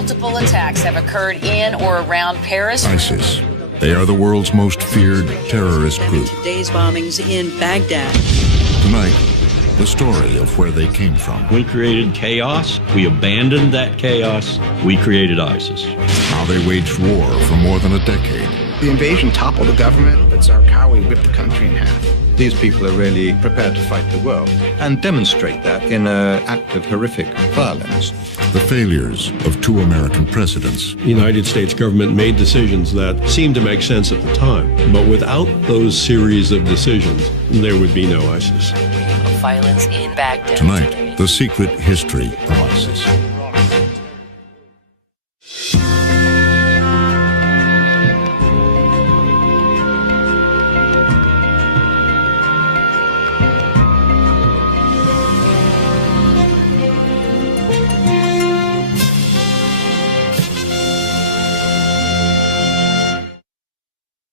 Multiple attacks have occurred in or around Paris. ISIS. They are the world's most feared terrorist group. Today's bombings in Baghdad. Tonight, the story of where they came from. We created chaos. We abandoned that chaos. We created ISIS. How they waged war for more than a decade. The invasion toppled the government, but Zarqawi whipped the country in half. These people are really prepared to fight the world and demonstrate that in an act of horrific violence. The failures of two American presidents. The United States government made decisions that seemed to make sense at the time, but without those series of decisions, there would be no ISIS. Violence in Baghdad. Tonight, the secret history of ISIS.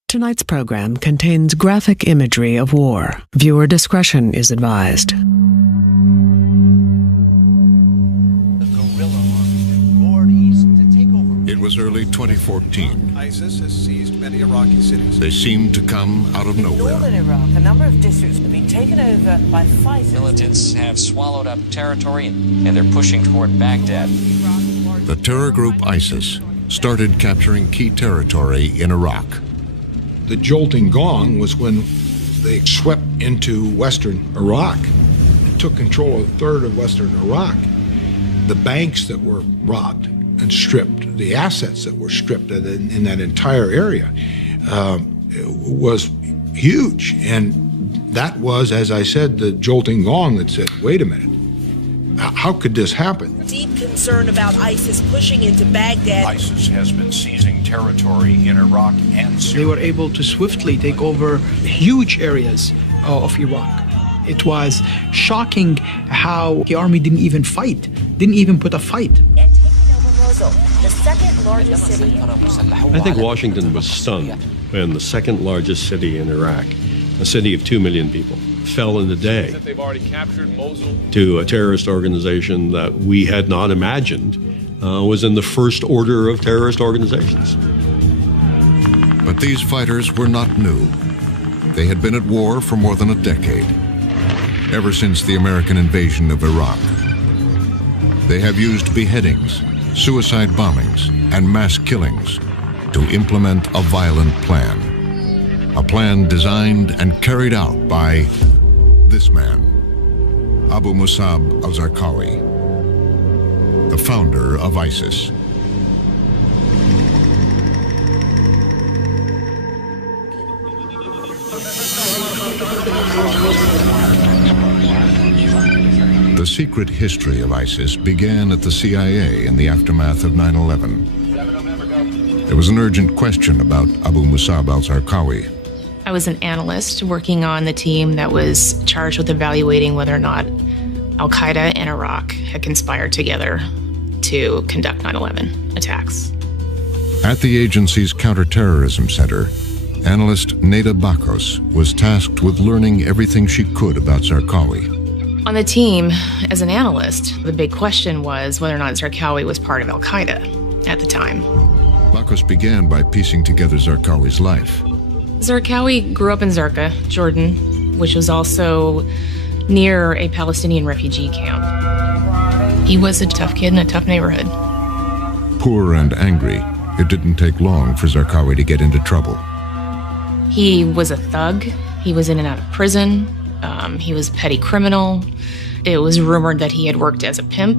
Tonight's program contains graphic imagery of war. Viewer discretion is advised. It was early 2014. ISIS has seized many Iraqi cities. They seemed to come out of nowhere. Northern Iraq, a number of districts have been taken over by fighters. Militants have swallowed up territory and they're pushing toward Baghdad. The terror group ISIS started capturing key territory in Iraq. The jolting gong was when they swept into western Iraq and took control of a third of western Iraq. The banks that were robbed and stripped, the assets that were stripped in that entire area was huge. And that was, as I said, the jolting gong that said, wait a minute, how could this happen? Deep concern about ISIS pushing into Baghdad. ISIS has been seizing territory in Iraq and Syria. They were able to swiftly take over huge areas of Iraq. It was shocking how the army didn't even fight, didn't even put a fight. And taking over Mosul, the second largest city. I think Washington was stunned when the second largest city in Iraq, a city of 2 million people, fell in a day they've already captured Mosul to a terrorist organization that we had not imagined was in the first order of terrorist organizations. But these fighters were not new. They had been at war for more than a decade, ever since the American invasion of Iraq. They have used beheadings, suicide bombings, and mass killings to implement a violent plan. A plan designed and carried out by this man, Abu Musab al-Zarqawi, the founder of ISIS. The secret history of ISIS began at the CIA in the aftermath of 9/11. There was an urgent question about Abu Musab al-Zarqawi. I was an analyst working on the team that was charged with evaluating whether or not Al-Qaeda and Iraq had conspired together to conduct 9/11 attacks. At the agency's counterterrorism center, analyst Neda Bakos was tasked with learning everything she could about Zarqawi. On the team, as an analyst, the big question was whether or not Zarqawi was part of Al-Qaeda at the time. Bakos began by piecing together Zarqawi's life. Zarqawi grew up in Zarqa, Jordan, which was also near a Palestinian refugee camp. He was a tough kid in a tough neighborhood. Poor and angry, it didn't take long for Zarqawi to get into trouble. He was a thug. He was in and out of prison. He was a petty criminal. It was rumored that he had worked as a pimp.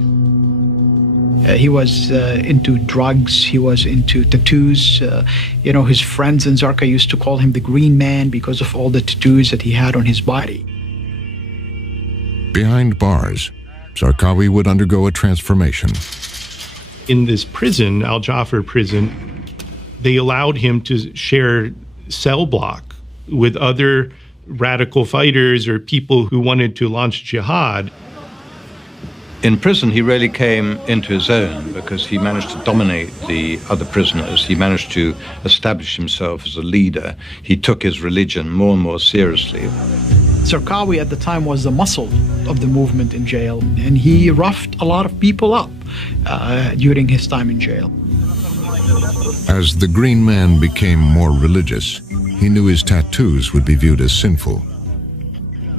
He was into drugs. He was into tattoos. His friends in Zarqa used to call him the Green Man because of all the tattoos that he had on his body. Behind bars, Zarqawi would undergo a transformation. In this prison, Al Jafar prison, they allowed him to share cell block with other radical fighters or people who wanted to launch jihad. In prison, he really came into his own because he managed to dominate the other prisoners. He managed to establish himself as a leader. He took his religion more and more seriously. Zarqawi at the time was the muscle of the movement in jail, and he roughed a lot of people up during his time in jail. As the Green Man became more religious, he knew his tattoos would be viewed as sinful.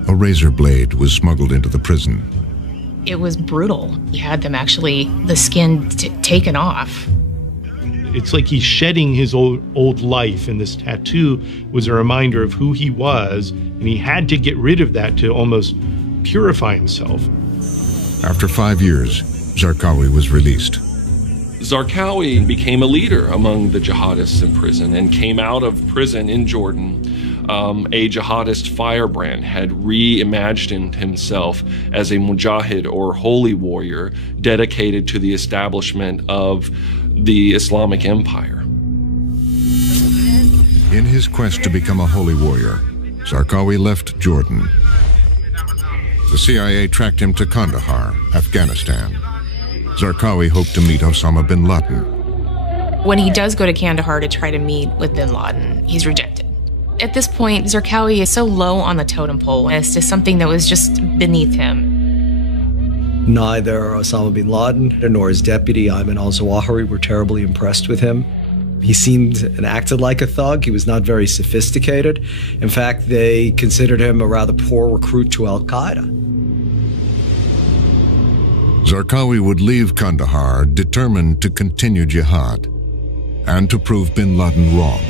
A razor blade was smuggled into the prison. It was brutal. He had them actually, the skin taken off. It's like he's shedding his old life, and this tattoo was a reminder of who he was, and he had to get rid of that to almost purify himself. After 5 years, Zarqawi was released. Zarqawi became a leader among the jihadists in prison and came out of prison in Jordan. A jihadist firebrand had reimagined himself as a mujahid or holy warrior dedicated to the establishment of the Islamic Empire. In his quest to become a holy warrior, Zarqawi left Jordan. The CIA tracked him to Kandahar, Afghanistan. Zarqawi hoped to meet Osama bin Laden. When he does go to Kandahar to try to meet with bin Laden, he's rejected. At this point, Zarqawi is so low on the totem pole as to something that was just beneath him. Neither Osama bin Laden nor his deputy, Ayman al-Zawahiri, were terribly impressed with him. He seemed and acted like a thug. He was not very sophisticated. In fact, they considered him a rather poor recruit to al-Qaeda. Zarqawi would leave Kandahar determined to continue jihad and to prove bin Laden wrong.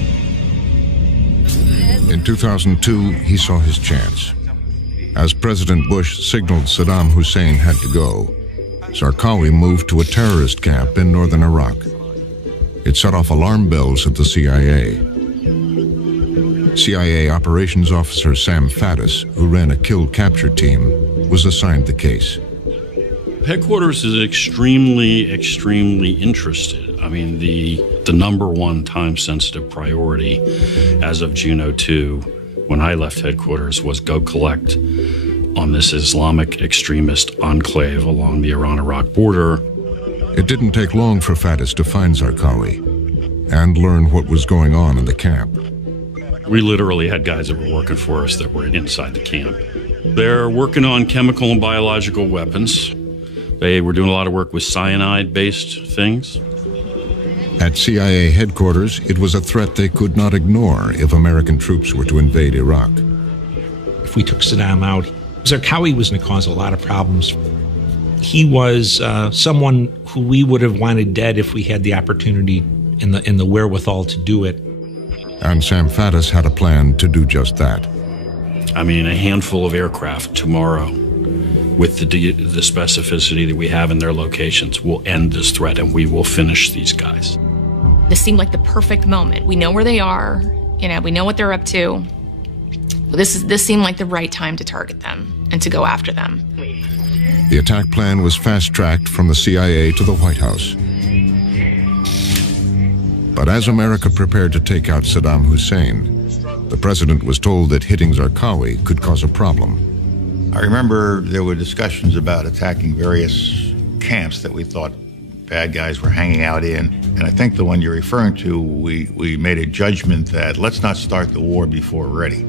In 2002, he saw his chance. As President Bush signaled Saddam Hussein had to go, Zarqawi moved to a terrorist camp in northern Iraq. It set off alarm bells at the CIA. CIA operations officer Sam Faddis, who ran a kill-capture team, was assigned the case. Headquarters is extremely interested. I mean, the number one time-sensitive priority as of June 2002, when I left headquarters, was go collect on this Islamic extremist enclave along the Iran-Iraq border. It didn't take long for Faddis to find Zarqawi and learn what was going on in the camp. We literally had guys that were working for us that were inside the camp. They're working on chemical and biological weapons. They were doing a lot of work with cyanide-based things. At CIA headquarters, it was a threat they could not ignore if American troops were to invade Iraq. If we took Saddam out, Zarqawi was going to cause a lot of problems. He was someone who we would have wanted dead if we had the opportunity and the wherewithal to do it. And Sam Faddis had a plan to do just that. I mean, a handful of aircraft tomorrow, with the specificity that we have in their locations, will end this threat, and we will finish these guys. This seemed like the perfect moment. We know where they are, we know what they're up to. This seemed like the right time to target them and to go after them. The attack plan was fast-tracked from the CIA to the White House. But as America prepared to take out Saddam Hussein, the president was told that hitting Zarqawi could cause a problem. I remember there were discussions about attacking various camps that we thought bad guys were hanging out in. And I think the one you're referring to, we made a judgment that let's not start the war before we're ready.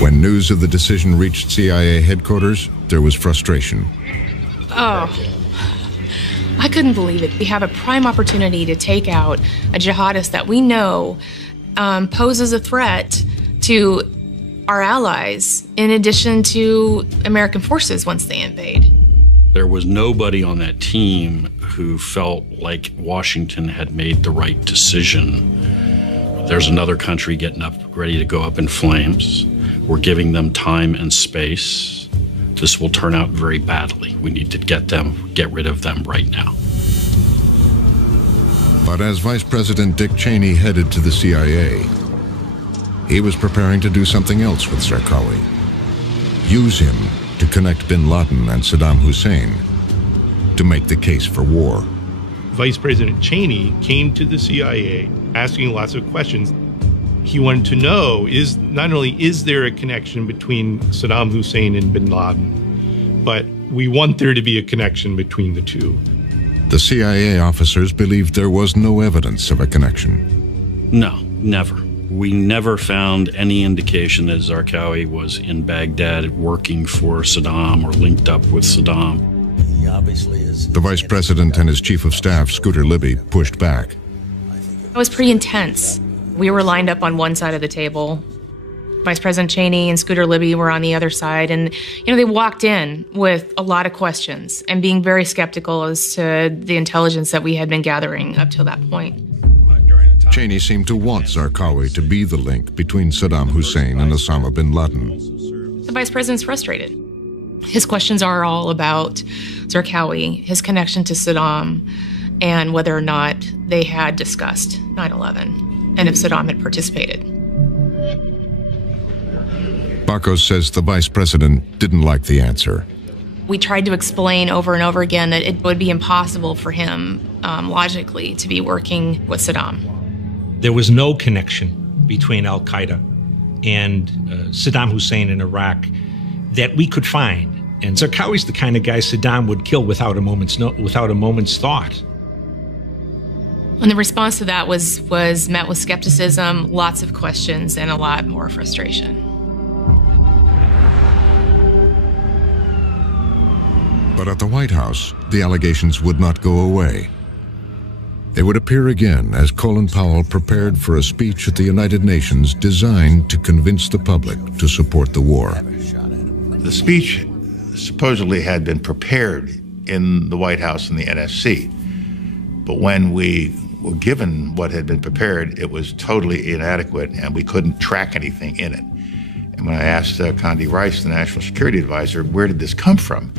When news of the decision reached CIA headquarters, there was frustration. Oh, I couldn't believe it. We have a prime opportunity to take out a jihadist that we know poses a threat to our allies, in addition to American forces once they invade. There was nobody on that team who felt like Washington had made the right decision. There's another country getting up, ready to go up in flames. We're giving them time and space. This will turn out very badly. We need to get rid of them right now. But as Vice President Dick Cheney headed to the CIA, he was preparing to do something else with Zarqawi. Use him to connect bin Laden and Saddam Hussein to make the case for war. Vice President Cheney came to the CIA asking lots of questions. He wanted to know, not only is there a connection between Saddam Hussein and bin Laden, but we want there to be a connection between the two. The CIA officers believed there was no evidence of a connection. No, never. We never found any indication that Zarqawi was in Baghdad working for Saddam or linked up with Saddam. He obviously is. The vice president and his chief of staff, Scooter Libby, pushed back. It was pretty intense. We were lined up on one side of the table. Vice President Cheney and Scooter Libby were on the other side. And, they walked in with a lot of questions and being very skeptical as to the intelligence that we had been gathering up till that point. Cheney seemed to want Zarqawi to be the link between Saddam Hussein and Osama bin Laden. The vice president's frustrated. His questions are all about Zarqawi, his connection to Saddam, and whether or not they had discussed 9/11 and if Saddam had participated. Bakos says the vice president didn't like the answer. We tried to explain over and over again that it would be impossible for him, logically, to be working with Saddam. There was no connection between al-Qaeda and Saddam Hussein in Iraq that we could find. And Zarqawi's the kind of guy Saddam would kill without a moment's thought. And the response to that was met with skepticism, lots of questions, and a lot more frustration. But at the White House, the allegations would not go away. They would appear again as Colin Powell prepared for a speech at the United Nations designed to convince the public to support the war. The speech supposedly had been prepared in the White House and the NSC, but when we were given what had been prepared, it was totally inadequate and we couldn't track anything in it. And when I asked Condi Rice, the National Security Advisor, where did this come from?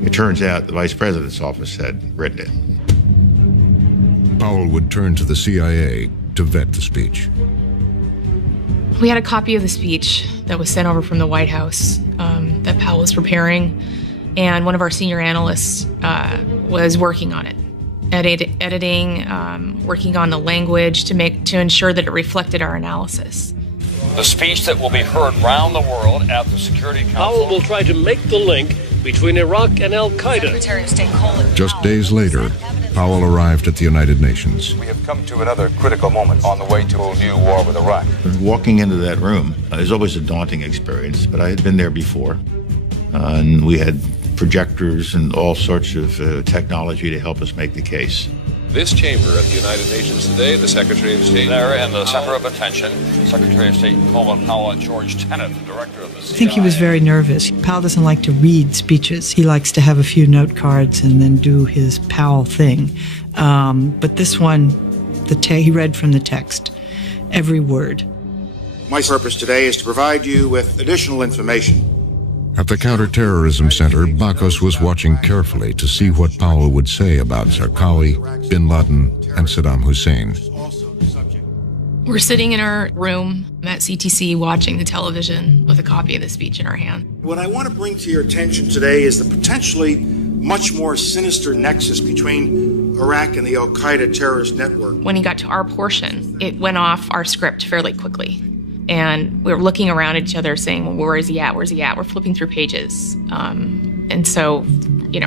It turns out the Vice President's office had written it. Powell would turn to the CIA to vet the speech. We had a copy of the speech that was sent over from the White House that Powell was preparing, and one of our senior analysts was working on it, editing, working on the language to ensure that it reflected our analysis. The speech that will be heard round the world at the Security Council. Powell will try to make the link between Iraq and al-Qaeda. Secretary of State Colin Just days later, Powell arrived at the United Nations. We have come to another critical moment on the way to a new war with Iraq. Walking into that room is always a daunting experience, but I had been there before, and we had projectors and all sorts of technology to help us make the case. This chamber at the United Nations today, the Secretary of State. There in the center of attention, Secretary of State Colin Powell and George Tenet, the director of the CIA. I think he was very nervous. Powell doesn't like to read speeches. He likes to have a few note cards and then do his Powell thing. But this one, he read from the text, every word. My purpose today is to provide you with additional information. At the Counterterrorism Center, Bakos was watching carefully to see what Powell would say about Zarqawi, bin Laden, and Saddam Hussein. We're sitting in our room at CTC watching the television with a copy of the speech in our hand. What I want to bring to your attention today is the potentially much more sinister nexus between Iraq and the al-Qaeda terrorist network. When he got to our portion, it went off our script fairly quickly. And we were looking around at each other saying, well, where is he at? Where's he at? We're flipping through pages. And so,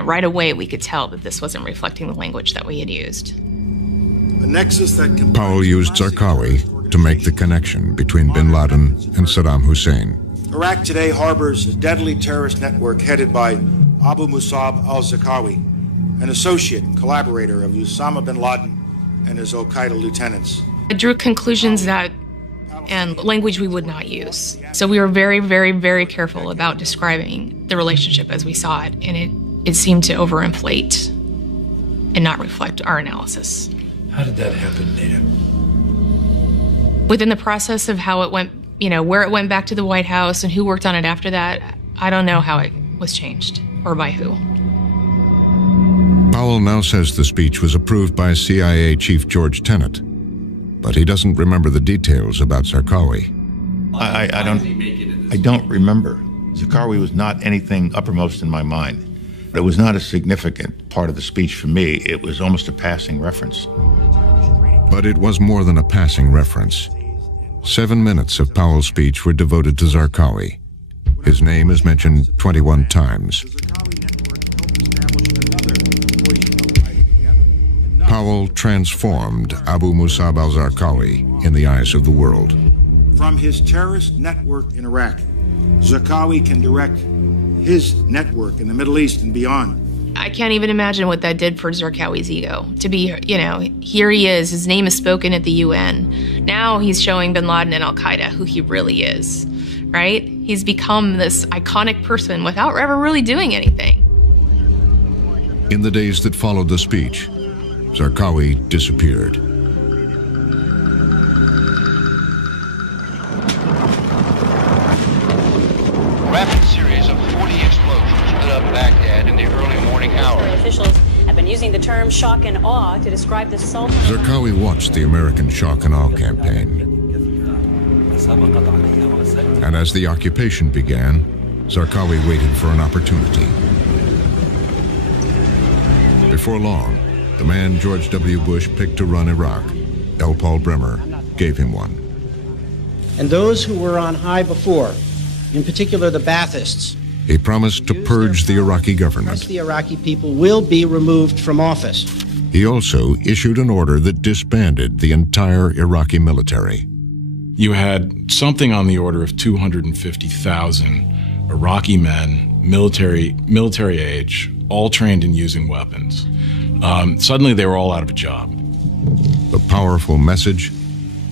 right away we could tell that this wasn't reflecting the language that we had used. A nexus that Powell used Zarqawi to make the connection between bin Laden and Saddam Hussein. Iraq today harbors a deadly terrorist network headed by Abu Musab al-Zarqawi, an associate and collaborator of Osama bin Laden and his al-Qaeda lieutenants. I drew conclusions and language we would not use. So we were very, very, very careful about describing the relationship as we saw it, and it seemed to overinflate and not reflect our analysis. How did that happen, Nita? Within the process of how it went, where it went back to the White House and who worked on it after that, I don't know how it was changed or by who. Powell now says the speech was approved by CIA Chief George Tenet, but he doesn't remember the details about Zarqawi. I don't remember. Zarqawi was not anything uppermost in my mind. It was not a significant part of the speech for me. It was almost a passing reference. But it was more than a passing reference. 7 minutes of Powell's speech were devoted to Zarqawi. His name is mentioned 21 times. Powell transformed Abu Musab al-Zarqawi in the eyes of the world. from his terrorist network in Iraq, Zarqawi can direct his network in the Middle East and beyond. I can't even imagine what that did for Zarqawi's ego. To be, here he is, his name is spoken at the UN. Now he's showing bin Laden and al-Qaeda who he really is, right? He's become this iconic person without ever really doing anything. In the days that followed the speech, Zarqawi disappeared. Rapid series of 40 explosions lit up Baghdad in the early morning hours. Officials have been using the term shock and awe to describe the Sultan. Zarqawi watched the American shock and awe campaign. And as the occupation began, Zarqawi waited for an opportunity. Before long, the man George W. Bush picked to run Iraq, L. Paul Bremer, gave him one. And those who were on high before, in particular the Baathists, He promised to purge the Iraqi government. the Iraqi people will be removed from office. He also issued an order that disbanded the entire Iraqi military. You had something on the order of 250,000 Iraqi men, military age, all trained in using weapons. Suddenly they were all out of a job. The powerful message: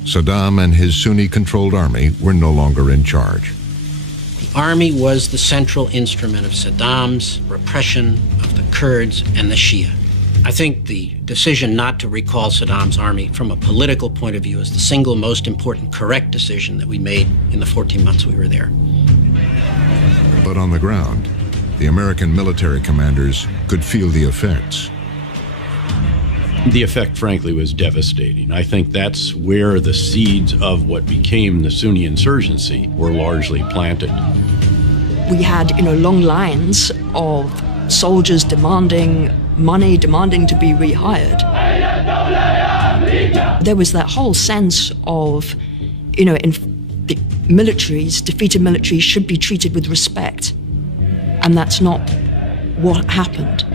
Saddam and his Sunni-controlled army were no longer in charge. The army was the central instrument of Saddam's repression of the Kurds and the Shia. I think the decision not to recall Saddam's army from a political point of view is the single most important correct decision that we made in the 14 months we were there. But on the ground, the American military commanders could feel the effects. The effect, frankly, was devastating. I think that's where the seeds of what became the Sunni insurgency were largely planted. We had, long lines of soldiers demanding money, demanding to be rehired. There was that whole sense of, the militaries, defeated militaries should be treated with respect. And that's not what happened.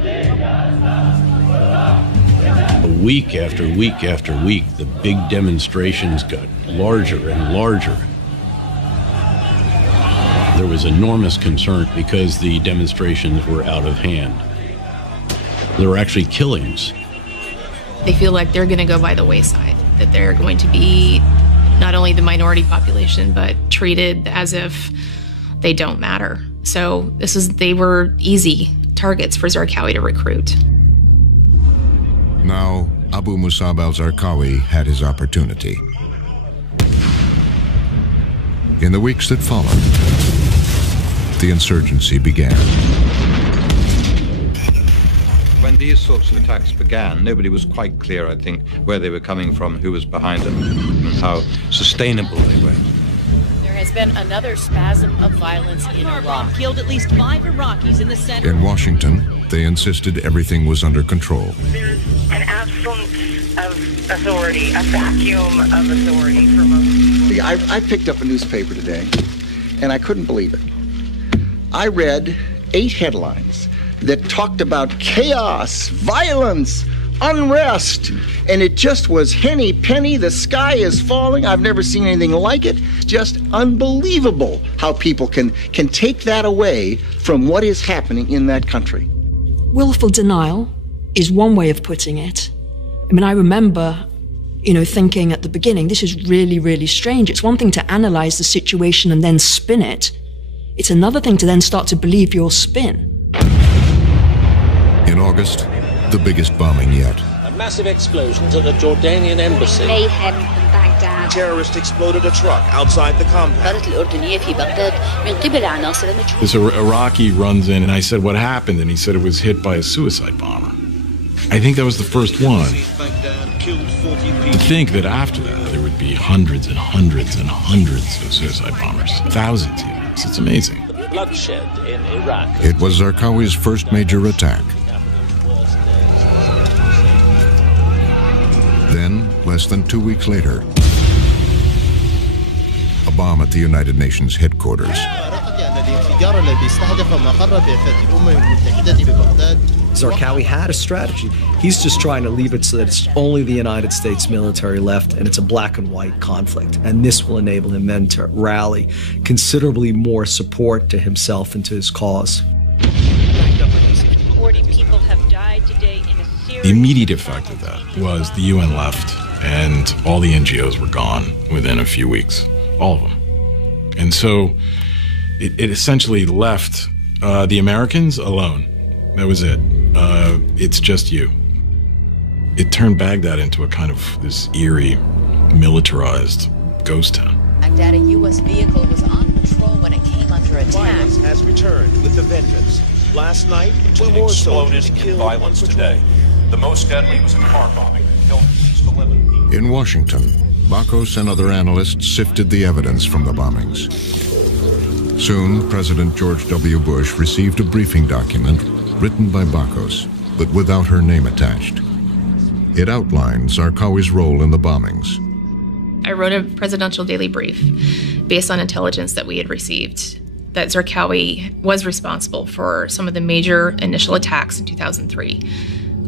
Week after week after week, the big demonstrations got larger and larger. There was enormous concern because the demonstrations were out of hand. There were actually killings. They feel like they're going to go by the wayside, that they're going to be not only the minority population, but treated as if they don't matter. So they were easy targets for Zarqawi to recruit. Now, Abu Musab al-Zarqawi had his opportunity. In the weeks that followed, the insurgency began. When these sorts of attacks began, nobody was quite clear, I think, where they were coming from, who was behind them, and how sustainable they were. There has been another spasm of violence in Iraq. Killed at least 5 Iraqis in the center. In Washington, they insisted everything was under control. There's an absence of authority, a vacuum of authority for most people. I picked up a newspaper today, and I couldn't believe it. I read 8 headlines that talked about chaos, violence, unrest, and it just was henny penny, the sky is falling. I've never seen anything like it. Just unbelievable how people can take that away from what is happening in that country. Willful denial is one way of putting it. I remember, thinking at the beginning, this is really, really strange. It's one thing to analyze the situation and then spin it. It's another thing to then start to believe your spin. In August, the biggest bombing yet. Massive explosions at the Jordanian embassy. Mayhem in Baghdad. Terrorists exploded a truck outside the compound. This Iraqi runs in, and I said, "What happened?" And he said it was hit by a suicide bomber. I think that was the first one. To think that after that, there would be hundreds and hundreds and hundreds of suicide bombers. Thousands even. It's amazing. Bloodshed in Iraq. It was Zarqawi's first major attack. Then, less than 2 weeks later, a bomb at the United Nations headquarters. Zarqawi had a strategy. He's just trying to leave it so that it's only the United States military left and it's a black and white conflict. And this will enable him then to rally considerably more support to himself and to his cause. 40 people have died today in a series. The immediate effect of that was the UN left and all the NGOs were gone within a few weeks, all of them. And so it essentially left the Americans alone. That was it. It's just you. It turned Baghdad into a kind of this eerie, militarized ghost town. Baghdad, a U.S. vehicle was on patrol when it came under attack. Violence has returned with a vengeance. Last night, two more soldiers killed. Violence today. The most deadly was a car bombing that killed at least 11 people. In Washington, Bakos and other analysts sifted the evidence from the bombings. Soon, President George W. Bush received a briefing document written by Bakos, but without her name attached. It outlined Zarqawi's role in the bombings. I wrote a presidential daily brief based on intelligence that we had received that Zarqawi was responsible for some of the major initial attacks in 2003,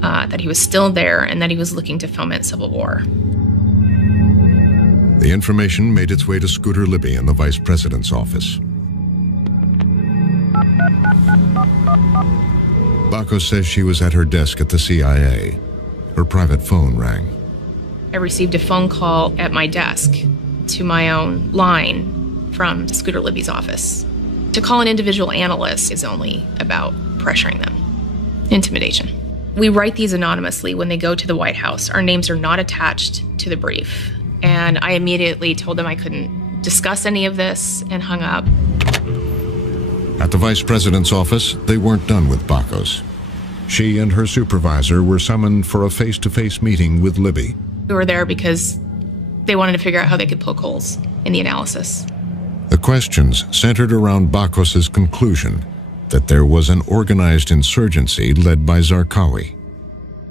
that he was still there, and that he was looking to foment civil war. The information made its way to Scooter Libby in the vice president's office. Bakos says she was at her desk at the CIA. Her private phone rang. I received a phone call at my desk to my own line from Scooter Libby's office. To call an individual analyst is only about pressuring them, intimidation. We write these anonymously when they go to the White House. Our names are not attached to the brief. And I immediately told them I couldn't discuss any of this and hung up. At the vice president's office, they weren't done with Bakos. She and her supervisor were summoned for a face-to-face meeting with Libby. We were there because they wanted to figure out how they could poke holes in the analysis. The questions centered around Bakos's conclusion that there was an organized insurgency led by Zarqawi.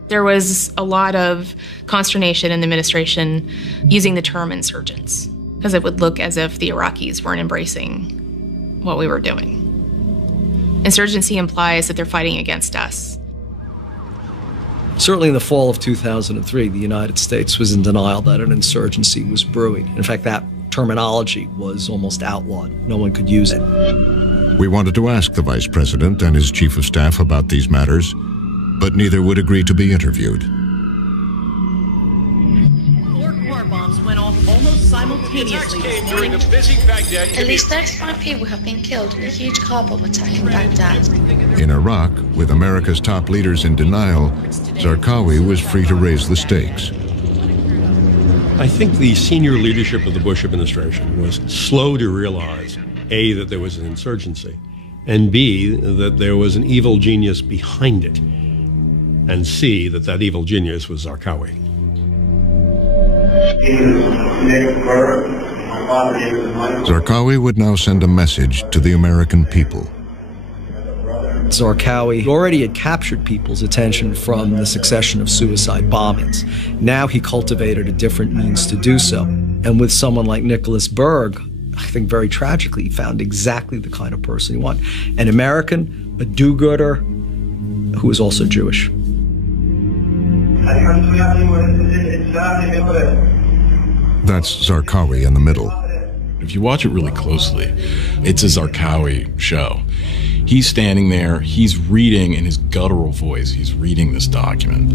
There was a lot of consternation in the administration using the term insurgents, because it would look as if the Iraqis weren't embracing what we were doing. Insurgency implies that they're fighting against us. Certainly in the fall of 2003, the United States was in denial that an insurgency was brewing. In fact, that terminology was almost outlawed. No one could use it. We wanted to ask the vice president and his chief of staff about these matters, but neither would agree to be interviewed. 4 car bombs went off almost simultaneously this morning. During a busy Baghdad. At least 35 people have been killed in a huge car bomb attack in Baghdad. In Iraq, with America's top leaders in denial, Zarqawi was free to raise the stakes. I think the senior leadership of the Bush administration was slow to realize, A, that there was an insurgency, and B, that there was an evil genius behind it, and C, that that evil genius was Zarqawi. Zarqawi would now send a message to the American people. Zarqawi already had captured people's attention from the succession of suicide bombings. Now he cultivated a different means to do so. And with someone like Nicholas Berg, I think very tragically, he found exactly the kind of person he wanted. An American, a do-gooder, who was also Jewish. That's Zarqawi in the middle. If you watch it really closely, it's a Zarqawi show. He's standing there, he's reading in his guttural voice, he's reading this document.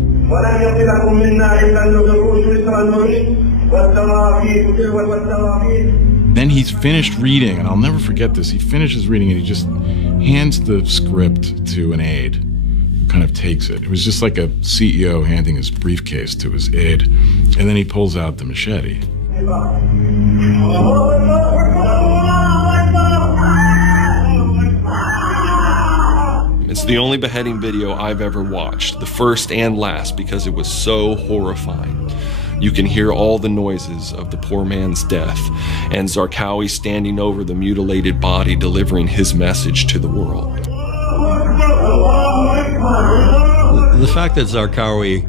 Then he's finished reading, and I'll never forget this, he finishes reading and he just hands the script to an aide, who kind of takes it. It was just like a CEO handing his briefcase to his aide, and then he pulls out the machete. It's the only beheading video I've ever watched, the first and last, because it was so horrifying. You can hear all the noises of the poor man's death, and Zarqawi standing over the mutilated body delivering his message to the world. The fact that Zarqawi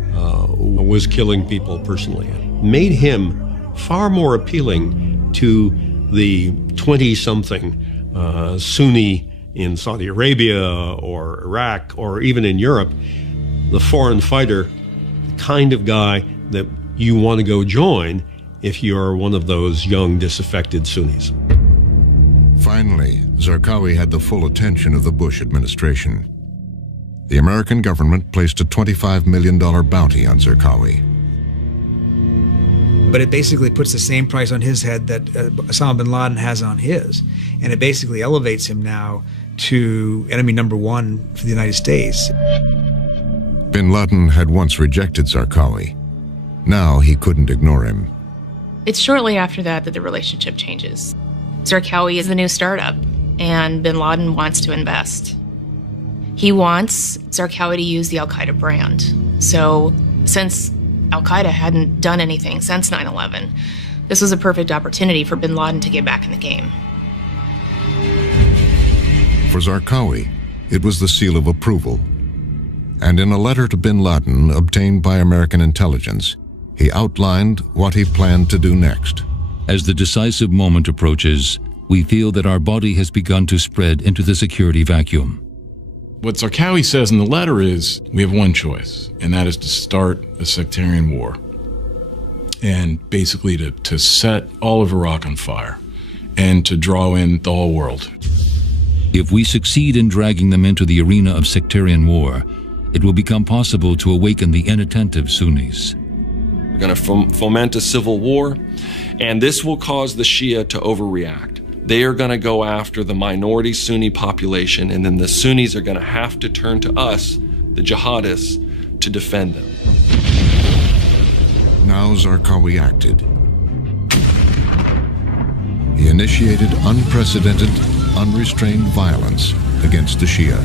was killing people personally made him far more appealing to the 20-something Sunni in Saudi Arabia or Iraq or even in Europe the foreign fighter, the kind of guy that you want to go join if you're one of those young, disaffected Sunnis. Finally, Zarqawi had the full attention of the Bush administration. The American government placed a $25 million bounty on Zarqawi. But it basically puts the same price on his head that Osama bin Laden has on his. And it basically elevates him now to enemy number one for the United States. Bin Laden had once rejected Zarqawi. Now he couldn't ignore him. It's shortly after that that the relationship changes. Zarqawi is the new startup, and bin Laden wants to invest. He wants Zarqawi to use the al-Qaeda brand. So since al-Qaeda hadn't done anything since 9/11, this was a perfect opportunity for bin Laden to get back in the game. For Zarqawi, it was the seal of approval. And in a letter to bin Laden obtained by American intelligence, he outlined what he planned to do next. As the decisive moment approaches, we feel that our body has begun to spread into the security vacuum. What Zarqawi says in the letter is, we have one choice, and that is to start a sectarian war. And basically to set all of Iraq on fire, and to draw in the whole world. If we succeed in dragging them into the arena of sectarian war, it will become possible to awaken the inattentive Sunnis. We're going to foment a civil war, and this will cause the Shia to overreact. They are going to go after the minority Sunni population, and then the Sunnis are going to have to turn to us, the jihadists, to defend them. Now Zarqawi acted. He initiated unprecedented, unrestrained violence against the Shia.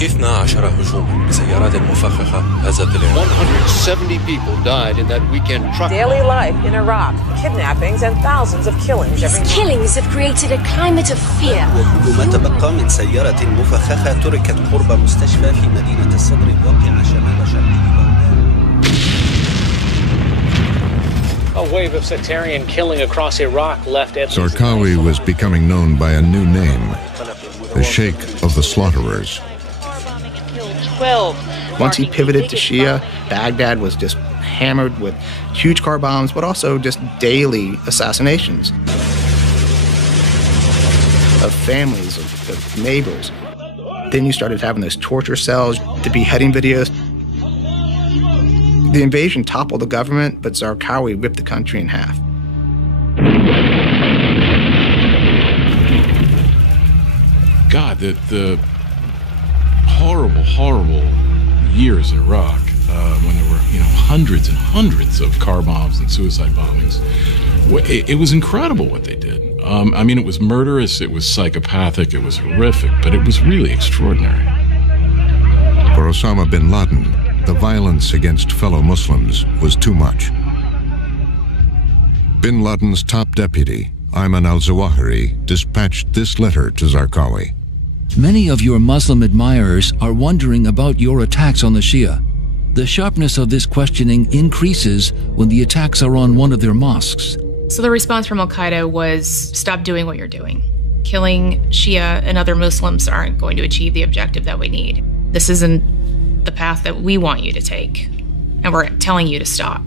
170 people died in that weekend truck. Daily life in Iraq, kidnappings and thousands of killings every These killings have created a climate of fear. وما تبقى من سيارة مفخخة تركت قرب مستشفى في مدينة الصدر الواقعة شمال شرق A wave of sectarian killing across Iraq left Zarqawi was becoming known by a new name, the Sheikh of the Slaughterers. 12. Once he pivoted to Shia, Baghdad was just hammered with huge car bombs, but also just daily assassinations of families, of neighbors. Then you started having those torture cells, the beheading videos. The invasion toppled the government, but Zarqawi ripped the country in half. God, the horrible, horrible years in Iraq, when there were, hundreds and hundreds of car bombs and suicide bombings. It was incredible what they did. It was murderous, it was psychopathic, it was horrific, but it was really extraordinary. For Osama bin Laden, the violence against fellow Muslims was too much. Bin Laden's top deputy, Ayman al-Zawahiri, dispatched this letter to Zarqawi. Many of your Muslim admirers are wondering about your attacks on the Shia. The sharpness of this questioning increases when the attacks are on one of their mosques. So the response from al-Qaeda was, stop doing what you're doing. Killing Shia and other Muslims aren't going to achieve the objective that we need. This isn't the path that we want you to take, and we're telling you to stop.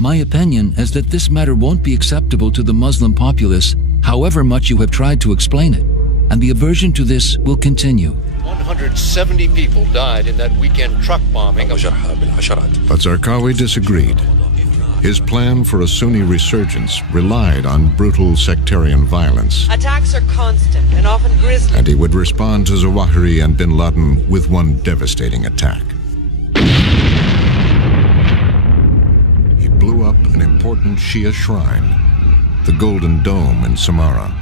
My opinion is that this matter won't be acceptable to the Muslim populace, however much you have tried to explain it, and the aversion to this will continue. 170 people died in that weekend truck bombing. But Zarqawi disagreed. His plan for a Sunni resurgence relied on brutal sectarian violence. Attacks are constant and often grisly. And he would respond to Zawahiri and bin Laden with one devastating attack. He blew up an important Shia shrine, the Golden Dome in Samarra.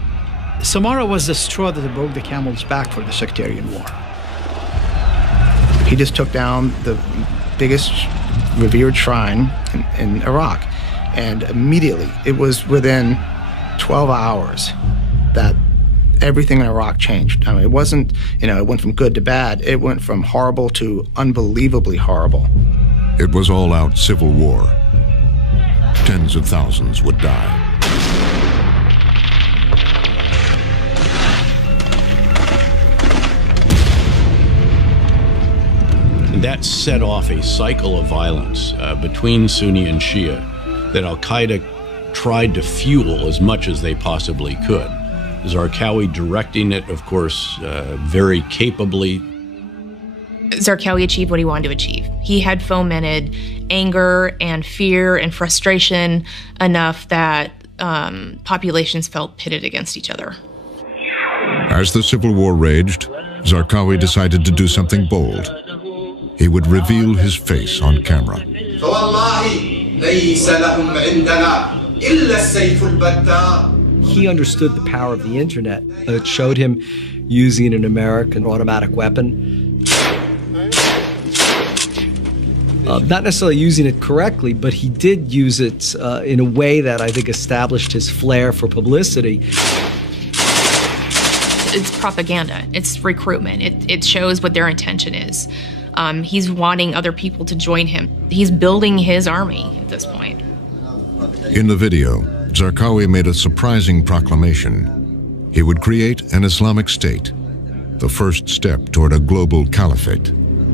Samarra was the straw that broke the camel's back for the sectarian war. He just took down the biggest revered shrine in Iraq, and immediately, it was within 12 hours that everything in Iraq changed. It wasn't, it went from good to bad. It went from horrible to unbelievably horrible. It was all-out civil war. Tens of thousands would die. And that set off a cycle of violence between Sunni and Shia that al-Qaeda tried to fuel as much as they possibly could. Zarqawi directing it, of course, very capably. Zarqawi achieved what he wanted to achieve. He had fomented anger and fear and frustration enough that populations felt pitted against each other. As the civil war raged, Zarqawi decided to do something bold. He would reveal his face on camera. He understood the power of the internet. It showed him using an American automatic weapon. Not necessarily using it correctly, but he did use it in a way that I think established his flair for publicity. It's propaganda. It's recruitment. It shows what their intention is. He's wanting other people to join him. He's building his army at this point. In the video, Zarqawi made a surprising proclamation. He would create an Islamic State, the first step toward a global caliphate.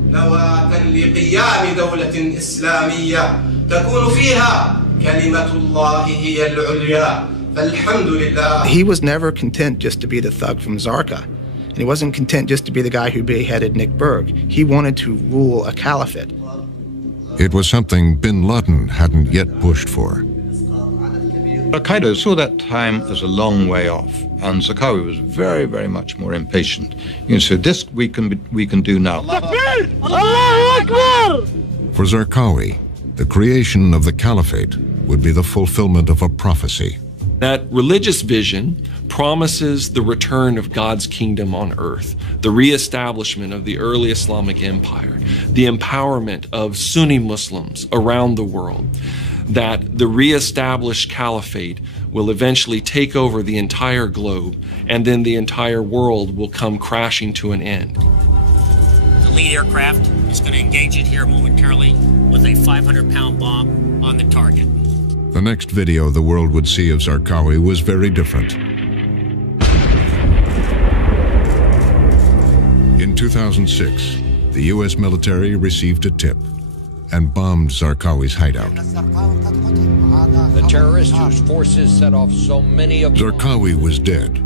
لقيام دولة إسلامية تكون فيها كلمة الله هي العليا فالحمد لله. He was never content just to be the thug from Zarqa. And he wasn't content just to be the guy who beheaded Nick Berg. He wanted to rule a caliphate. It was something bin Laden hadn't yet pushed for. Al-Qaeda saw that time as a long way off, and Zarqawi was very, very much more impatient. So this we can do now. For Zarqawi, the creation of the caliphate would be the fulfillment of a prophecy. That religious vision promises the return of God's kingdom on earth, the reestablishment of the early Islamic empire, the empowerment of Sunni Muslims around the world, that the reestablished caliphate will eventually take over the entire globe, and then the entire world will come crashing to an end. The lead aircraft is going to engage it here momentarily with a 500-pound bomb on the target. The next video the world would see of Zarqawi was very different. In 2006, the U.S. military received a tip and bombed Zarqawi's hideout. The terrorist whose forces set off so many of Zarqawi was dead,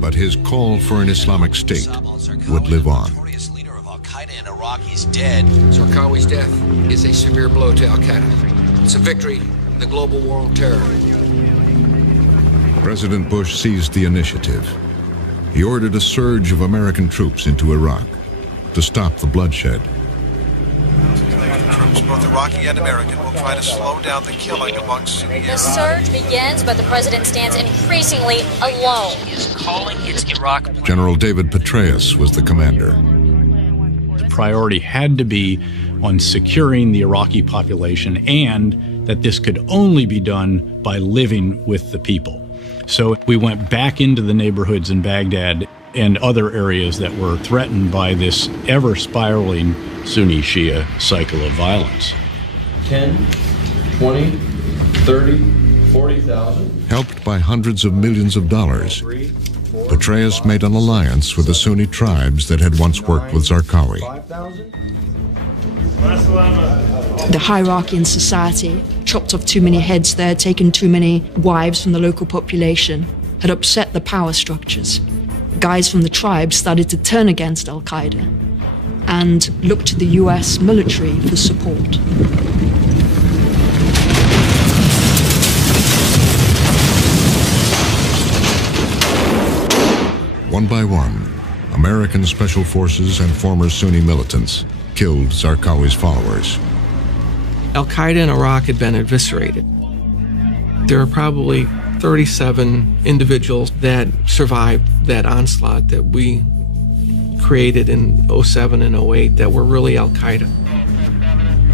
but his call for an Islamic State would live on. Al-Qaeda in Iraq is dead. Zarqawi's death is a severe blow to Al-Qaeda. It's a victory in the global war on terror. President Bush seized the initiative. He ordered a surge of American troops into Iraq to stop the bloodshed. Troops, both Iraqi and American, will try to slow down the killing amongst Sunni The surge begins, but the president stands increasingly alone. He is calling its Iraq. General David Petraeus was the commander. The priority had to be on securing the Iraqi population, and that this could only be done by living with the people. So we went back into the neighborhoods in Baghdad and other areas that were threatened by this ever-spiraling Sunni-Shia cycle of violence. 10, 20, 30, 40,000. Helped by hundreds of millions of dollars, Petraeus made an alliance with the Sunni tribes that had once worked with Zarqawi. The hierarchy in society chopped off too many heads there, taken too many wives from the local population, had upset the power structures. Guys from the tribes started to turn against Al-Qaeda and look to the US military for support. One by one, American special forces and former Sunni militants killed Zarqawi's followers. Al-Qaeda in Iraq had been eviscerated. There are probably 37 individuals that survived that onslaught that we created in 07 and 08 that were really Al-Qaeda.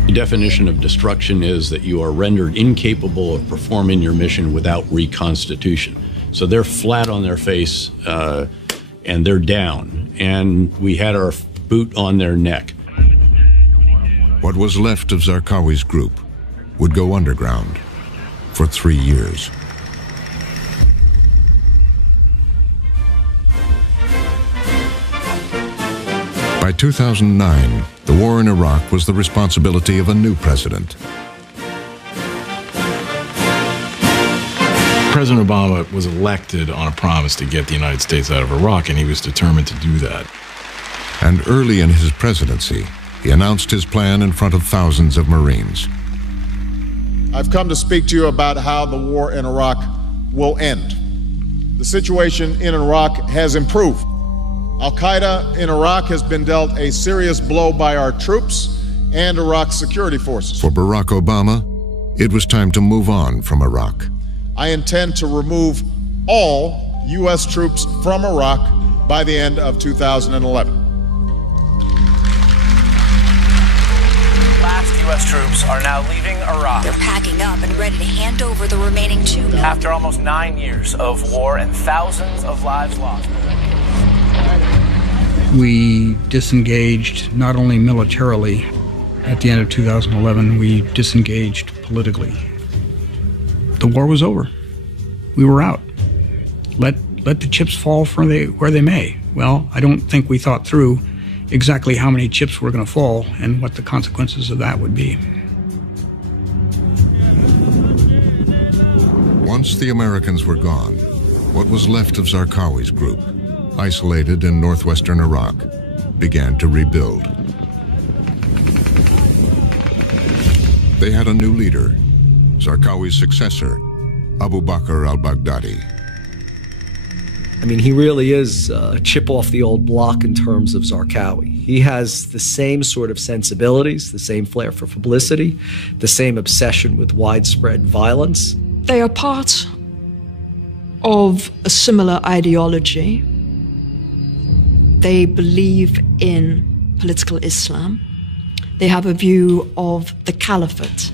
The definition of destruction is that you are rendered incapable of performing your mission without reconstitution. So they're flat on their face and they're down, and we had our boot on their neck. What was left of Zarqawi's group would go underground for 3 years. By 2009, the war in Iraq was the responsibility of a new president. President Obama was elected on a promise to get the United States out of Iraq, and he was determined to do that. And early in his presidency, he announced his plan in front of thousands of Marines. I've come to speak to you about how the war in Iraq will end. The situation in Iraq has improved. Al-Qaeda in Iraq has been dealt a serious blow by our troops and Iraq's security forces. For Barack Obama, it was time to move on from Iraq. I intend to remove all U.S. troops from Iraq by the end of 2011. Last U.S. troops are now leaving Iraq. They're packing up and ready to hand over the remaining 2 million. After almost 9 years of war and thousands of lives lost. We disengaged not only militarily. At the end of 2011, we disengaged politically. The war was over. We were out. Let the chips fall where they may. Well, I don't think we thought through exactly how many chips were going to fall and what the consequences of that would be. Once the Americans were gone, what was left of Zarqawi's group, isolated in northwestern Iraq, began to rebuild. They had a new leader, Zarqawi's successor, Abu Bakr al-Baghdadi. I mean, he really is a chip off the old block in terms of Zarqawi. He has the same sort of sensibilities, the same flair for publicity, the same obsession with widespread violence. They are part of a similar ideology. They believe in political Islam. They have a view of the caliphate.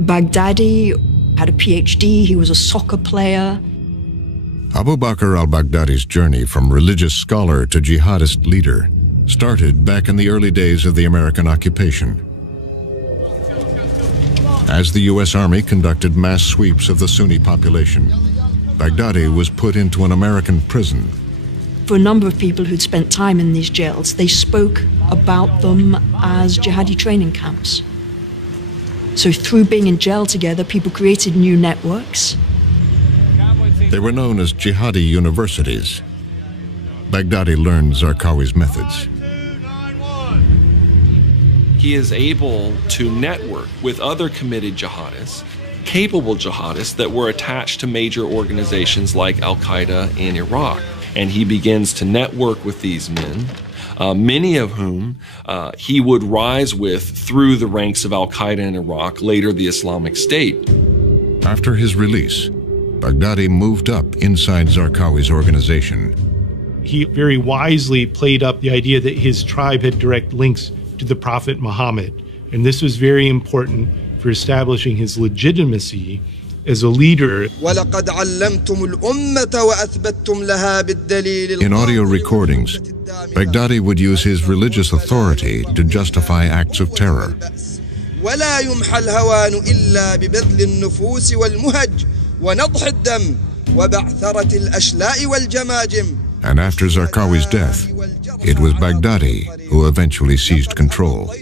Baghdadi had a PhD, he was a soccer player. Abu Bakr al-Baghdadi's journey from religious scholar to jihadist leader started back in the early days of the American occupation. As the U.S. Army conducted mass sweeps of the Sunni population, Baghdadi was put into an American prison. For a number of people who'd spent time in these jails, they spoke about them as jihadi training camps. So through being in jail together, people created new networks. They were known as jihadi universities. Baghdadi learned Zarqawi's methods. He is able to network with other committed jihadists, capable jihadists that were attached to major organizations like Al-Qaeda in Iraq. And he begins to network with these men, many of whom he would rise with through the ranks of Al-Qaeda in Iraq, later the Islamic State. After his release, Baghdadi moved up inside Zarqawi's organization. He very wisely played up the idea that his tribe had direct links to the Prophet Muhammad. And this was very important for establishing his legitimacy as a leader. In audio recordings, Baghdadi would use his religious authority to justify acts of terror. And after Zarqawi's death, it was Baghdadi who eventually seized control.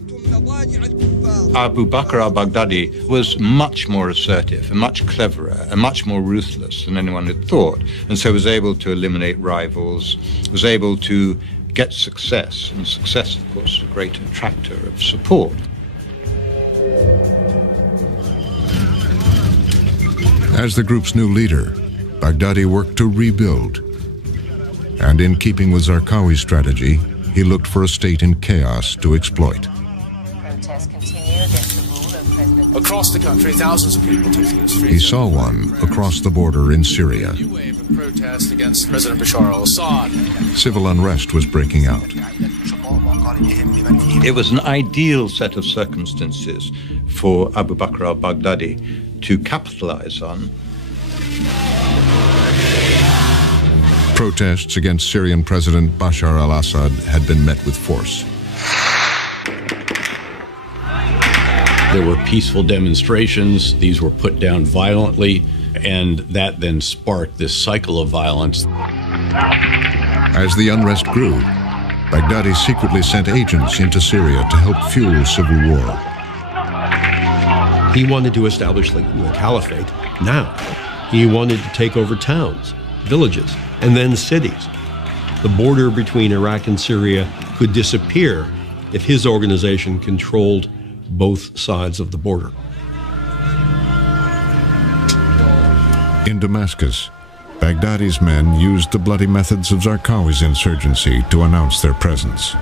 Abu Bakr al-Baghdadi was much more assertive and much cleverer and much more ruthless than anyone had thought, and so was able to eliminate rivals, was able to get success, and success, of course, is a great attractor of support. As the group's new leader, Baghdadi worked to rebuild. And in keeping with Zarqawi's strategy, he looked for a state in chaos to exploit. Protests continue against the rule of President. Across the country, thousands of people taking the streets. He saw one across the border in Syria. A new wave of protest against President Bashar al-Assad. Civil unrest was breaking out. It was an ideal set of circumstances for Abu Bakr al-Baghdadi to capitalize on. Protests against Syrian President Bashar al-Assad had been met with force. There were peaceful demonstrations. These were put down violently, and that then sparked this cycle of violence. As the unrest grew, Baghdadi secretly sent agents into Syria to help fuel civil war. He wanted to establish the caliphate now. He wanted to take over towns, villages, and then cities. The border between Iraq and Syria could disappear if his organization controlled both sides of the border. In Damascus, Baghdadi's men used the bloody methods of Zarqawi's insurgency to announce their presence.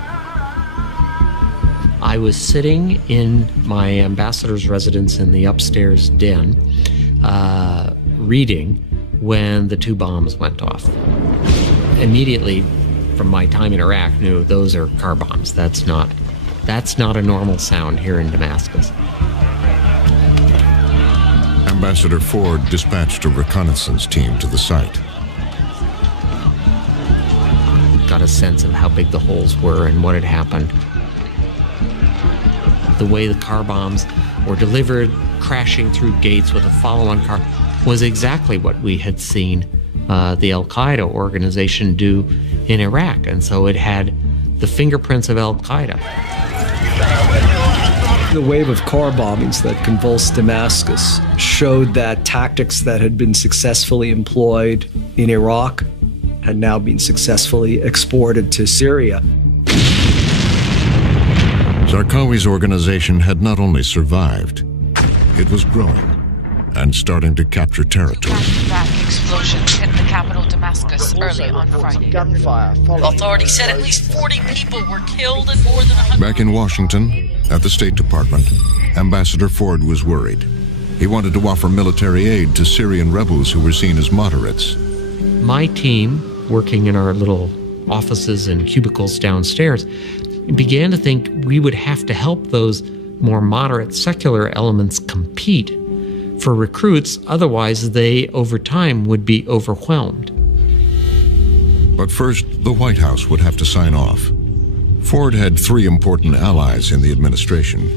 I was sitting in my ambassador's residence in the upstairs den, reading when the 2 bombs went off. Immediately, from my time in Iraq, knew those are car bombs. That's not a normal sound here in Damascus. Ambassador Ford dispatched a reconnaissance team to the site. Got a sense of how big the holes were and what had happened. The way the car bombs were delivered, crashing through gates with a follow-on car, was exactly what we had seen the Al-Qaeda organization do in Iraq. And so it had the fingerprints of Al-Qaeda. The wave of car bombings that convulsed Damascus showed that tactics that had been successfully employed in Iraq had now been successfully exported to Syria. Zarqawi's organization had not only survived, it was growing and starting to capture territory. Back-to-back explosions hit the capital Damascus early on Friday. Gunfire. Authorities said at least 40 people were killed and more than 100... Back in Washington, at the State Department, Ambassador Ford was worried. He wanted to offer military aid to Syrian rebels who were seen as moderates. My team, working in our little offices and cubicles downstairs, began to think we would have to help those more moderate secular elements compete for recruits, otherwise they, over time, would be overwhelmed. But first, the White House would have to sign off. Ford had 3 important allies in the administration: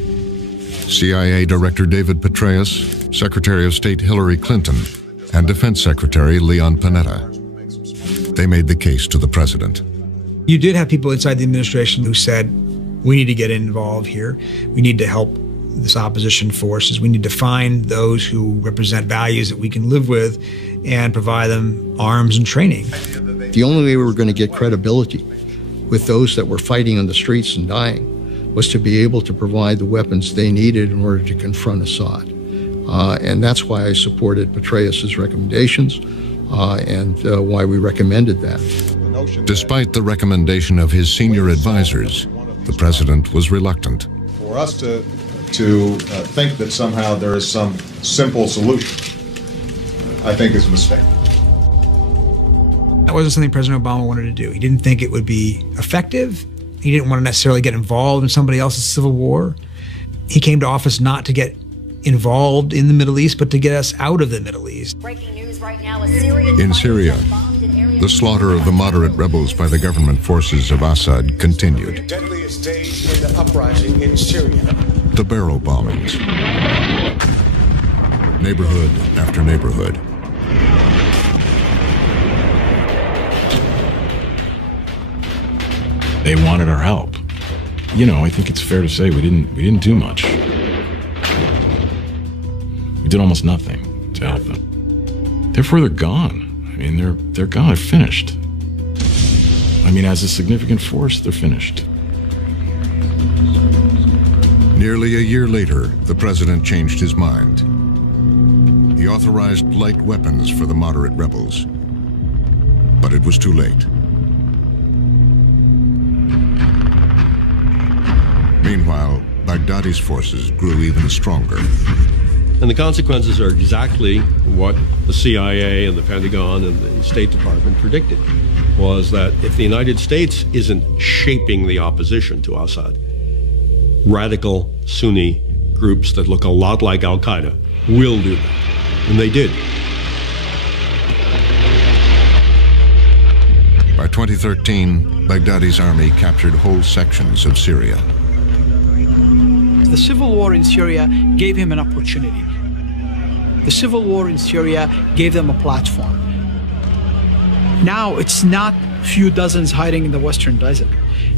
CIA Director David Petraeus, Secretary of State Hillary Clinton, and Defense Secretary Leon Panetta. They made the case to the president. You did have people inside the administration who said, we need to get involved here. We need to help this opposition forces. We need to find those who represent values that we can live with and provide them arms and training. The only way we were going to get credibility with those that were fighting on the streets and dying was to be able to provide the weapons they needed in order to confront Assad. And that's why I supported Petraeus' recommendations and why we recommended that. Despite the recommendation of his senior advisors, the president was reluctant. For us to think that somehow there is some simple solution, I think is a mistake. That wasn't something President Obama wanted to do. He didn't think it would be effective. He didn't want to necessarily get involved in somebody else's civil war. He came to office not to get involved in the Middle East, but to get us out of the Middle East. Breaking news right now, a Syrian In Syria, the slaughter of the moderate rebels by the government forces of Assad continued. The deadliest days in the uprising in Syria. The barrel bombings. Neighborhood after neighborhood. They wanted our help. You know, I think it's fair to say we didn't do much. We did almost nothing to help them. Therefore, they're gone. I mean, they're gone. They're finished. I mean, as a significant force, they're finished. Nearly a year later, the president changed his mind. He authorized light weapons for the moderate rebels. But it was too late. Meanwhile, Baghdadi's forces grew even stronger. And the consequences are exactly what the CIA and the Pentagon and the State Department predicted, was that if the United States isn't shaping the opposition to Assad, radical Sunni groups that look a lot like Al-Qaeda will do that. And they did. By 2013, Baghdadi's army captured whole sections of Syria. The civil war in Syria gave him an opportunity. The civil war in Syria gave them a platform. Now it's not few dozens hiding in the western desert.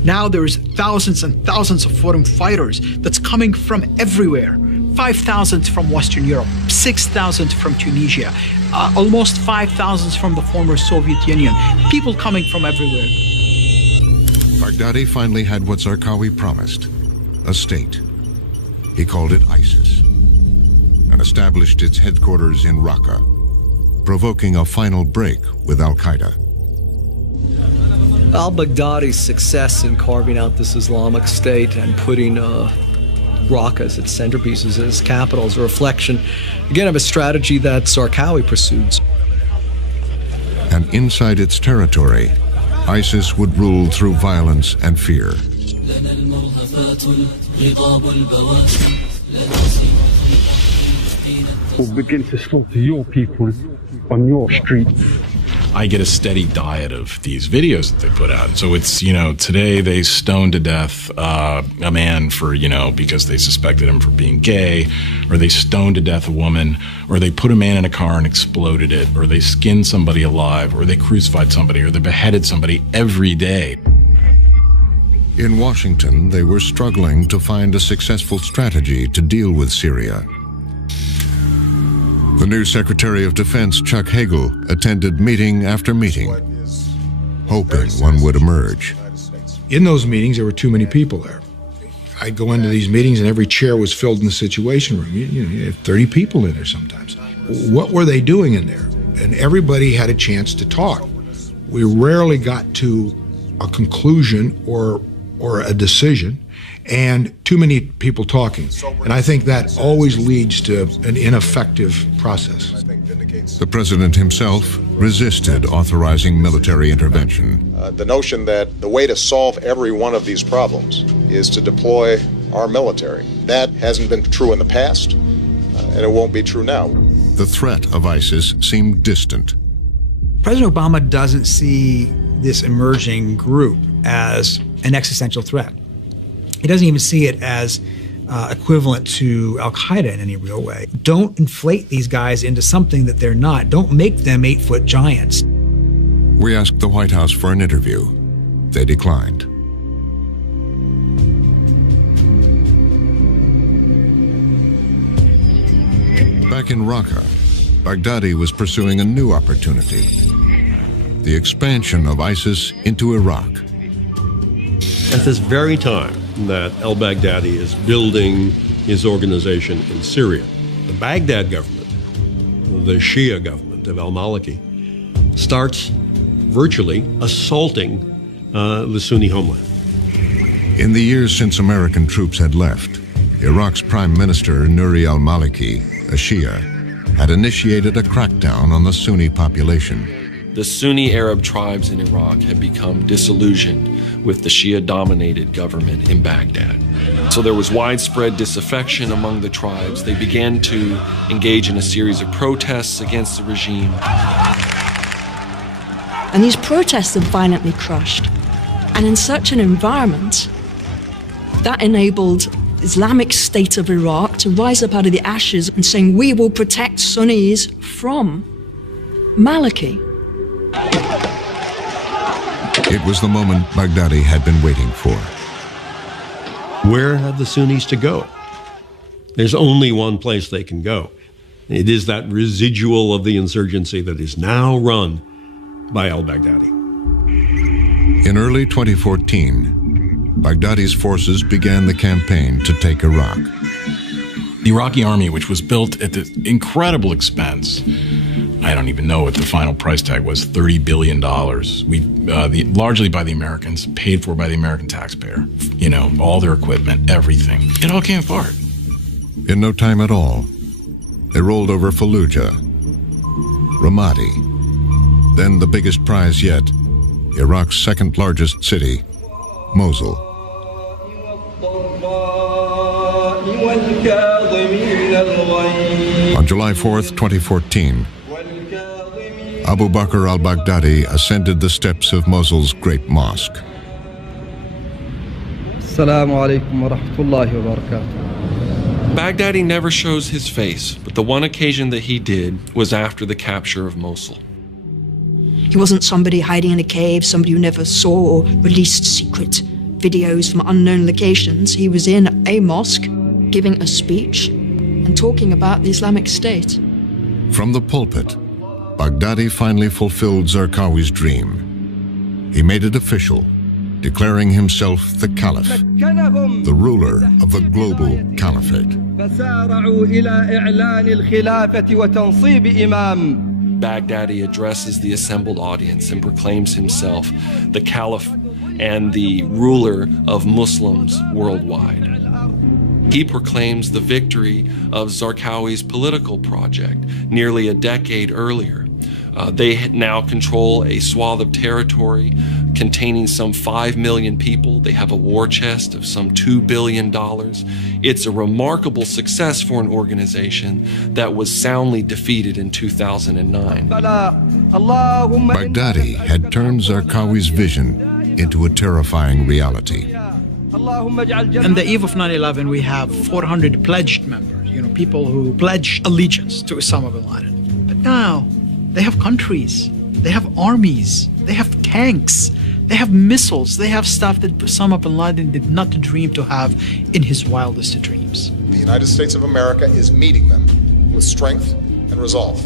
Now there's thousands and thousands of foreign fighters that's coming from everywhere. 5,000 from Western Europe, 6,000 from Tunisia, almost 5,000 from the former Soviet Union. People coming from everywhere. Baghdadi finally had what Zarqawi promised, a state. He called it ISIS and established its headquarters in Raqqa, provoking a final break with al-Qaeda. Al-Baghdadi's success in carving out this Islamic State and putting Raqqa as its centerpiece, as its capital, is a reflection, again, of a strategy that Zarqawi pursued. And inside its territory, ISIS would rule through violence and fear. We'll begin to slaughter your people on your streets. I get a steady diet of these videos that they put out. So it's, you know, today they stoned to death a man for, you know, because they suspected him for being gay, or they stoned to death a woman, or they put a man in a car and exploded it, or they skinned somebody alive, or they crucified somebody, or they beheaded somebody every day. In Washington, they were struggling to find a successful strategy to deal with Syria. The new Secretary of Defense, Chuck Hagel, attended meeting after meeting, hoping one would emerge. In those meetings, there were too many people there. I'd go into these meetings and every chair was filled in the Situation Room. You have 30 people in there sometimes. What were they doing in there? And everybody had a chance to talk. We rarely got to a conclusion or a decision, and too many people talking. And I think that always leads to an ineffective process. The president himself resisted authorizing military intervention. The notion that the way to solve every one of these problems is to deploy our military. That hasn't been true in the past, and it won't be true now. The threat of ISIS seemed distant. President Obama doesn't see this emerging group as an existential threat. He doesn't even see it as equivalent to al-Qaeda in any real way. Don't inflate these guys into something that they're not. Don't make them 8-foot giants. We asked the White House for an interview. They declined. Back in Raqqa, Baghdadi was pursuing a new opportunity: the expansion of ISIS into Iraq. At this very time that al-Baghdadi is building his organization in Syria, the Baghdad government, the Shia government of al-Maliki, starts virtually assaulting the Sunni homeland. In the years since American troops had left, Iraq's Prime Minister Nouri al-Maliki, a Shia, had initiated a crackdown on the Sunni population. The Sunni Arab tribes in Iraq had become disillusioned with the Shia-dominated government in Baghdad. So there was widespread disaffection among the tribes. They began to engage in a series of protests against the regime. And these protests are violently crushed. And in such an environment, that enabled Islamic State of Iraq to rise up out of the ashes and saying, we will protect Sunnis from Maliki. It was the moment Baghdadi had been waiting for. Where have the Sunnis to go? There's only one place they can go. It is that residual of the insurgency that is now run by al-Baghdadi. In early 2014, Baghdadi's forces began the campaign to take Iraq. The Iraqi army, which was built at the incredible expense, I don't even know what the final price tag was, $30 billion. Largely by the Americans, paid for by the American taxpayer. You know, all their equipment, everything. It all came apart. In no time at all, they rolled over Fallujah, Ramadi, then the biggest prize yet, Iraq's second largest city, Mosul. On July 4th, 2014, Abu Bakr al-Baghdadi ascended the steps of Mosul's Great Mosque. Assalamu alaikum wa rahmatullahi wa barakatuh. Baghdadi never shows his face, but the one occasion that he did was after the capture of Mosul. He wasn't somebody hiding in a cave, somebody who never saw or released secret videos from unknown locations. He was in a mosque, giving a speech and talking about the Islamic State. From the pulpit, Baghdadi finally fulfilled Zarqawi's dream. He made it official, declaring himself the Caliph, the ruler of the global caliphate. Baghdadi addresses the assembled audience and proclaims himself the Caliph and the ruler of Muslims worldwide. He proclaims the victory of Zarqawi's political project nearly a decade earlier. They now control a swath of territory containing some 5 million people. They have a war chest of some $2 billion. It's a remarkable success for an organization that was soundly defeated in 2009. Baghdadi had turned Zarqawi's vision into a terrifying reality. On the eve of 9/11, we have 400 pledged members, people who pledged allegiance to Osama bin Laden. But now, they have countries, they have armies, they have tanks, they have missiles, they have stuff that Osama bin Laden did not dream to have in his wildest dreams. The United States of America is meeting them with strength and resolve.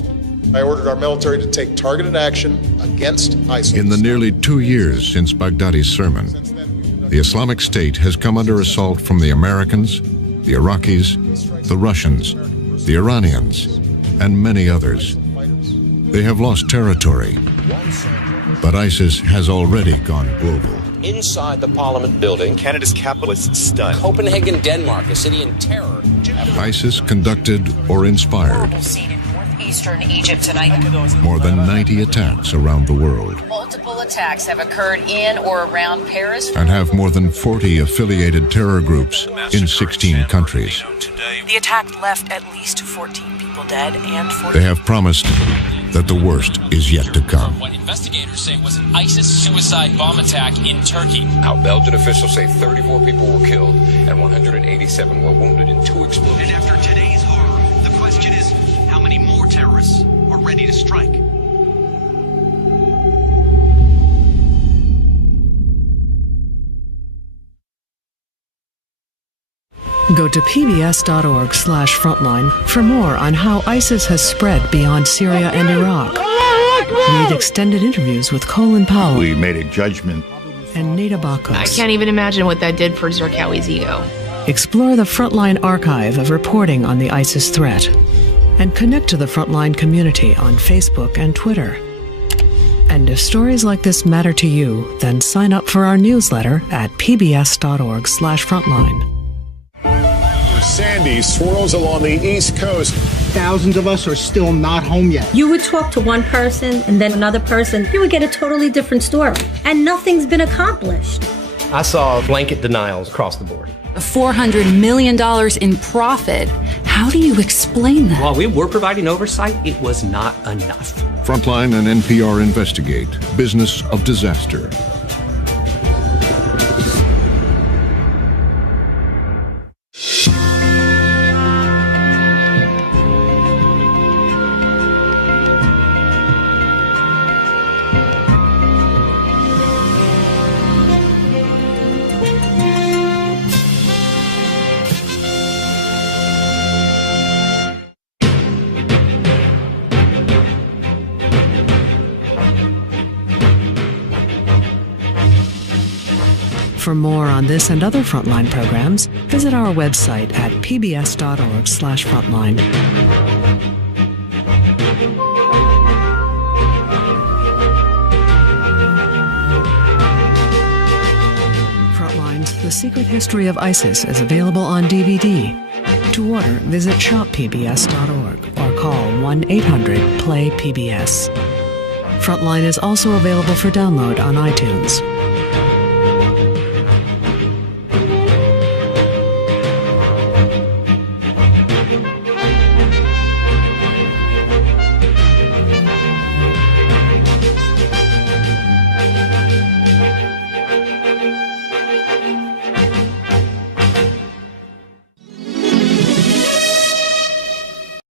I ordered our military to take targeted action against ISIL. In the nearly 2 years since Baghdadi's sermon, the Islamic State has come under assault from the Americans, the Iraqis, the Russians, the Iranians, and many others. They have lost territory, but ISIS has already gone global. Inside the Parliament building, Canada's capital is stunned. Copenhagen, Denmark, a city in terror. ISIS conducted or inspired Eastern Egypt tonight. more than 90 attacks around the world Multiple attacks have occurred in or around Paris. and have more than 40 affiliated terror groups in 16 countries. The attack left at least 14 people dead and 14. They have promised that the worst is yet to come. What investigators say was an ISIS suicide bomb attack in Turkey. Now, Belgian officials say 34 people were killed and 187 were wounded in 2 explosions. And after today's horror, the question is, how many more terrorists are ready to strike? Go to pbs.org/frontline for more on how ISIS has spread beyond Syria and Iraq. Read extended interviews with Colin Powell. We made a judgment. And Neda Bakos. I can't even imagine what that did for Zarqawi's ego. Explore the Frontline archive of reporting on the ISIS threat. And connect to the Frontline community on Facebook and Twitter. And if stories like this matter to you, then sign up for our newsletter at pbs.org/frontline. Sandy swirls along the East Coast. Thousands of us are still not home yet. You would talk to one person and then another person. You would get a totally different story. And nothing's been accomplished. I saw blanket denials across the board. $400 million in profit. How do you explain that? While we were providing oversight, it was not enough. Frontline and NPR investigate business of disaster. For more on this and other Frontline programs, visit our website at pbs.org/frontline. Frontline's The Secret History of ISIS is available on DVD. To order, visit shoppbs.org or call 1-800-PLAY-PBS. Frontline is also available for download on iTunes.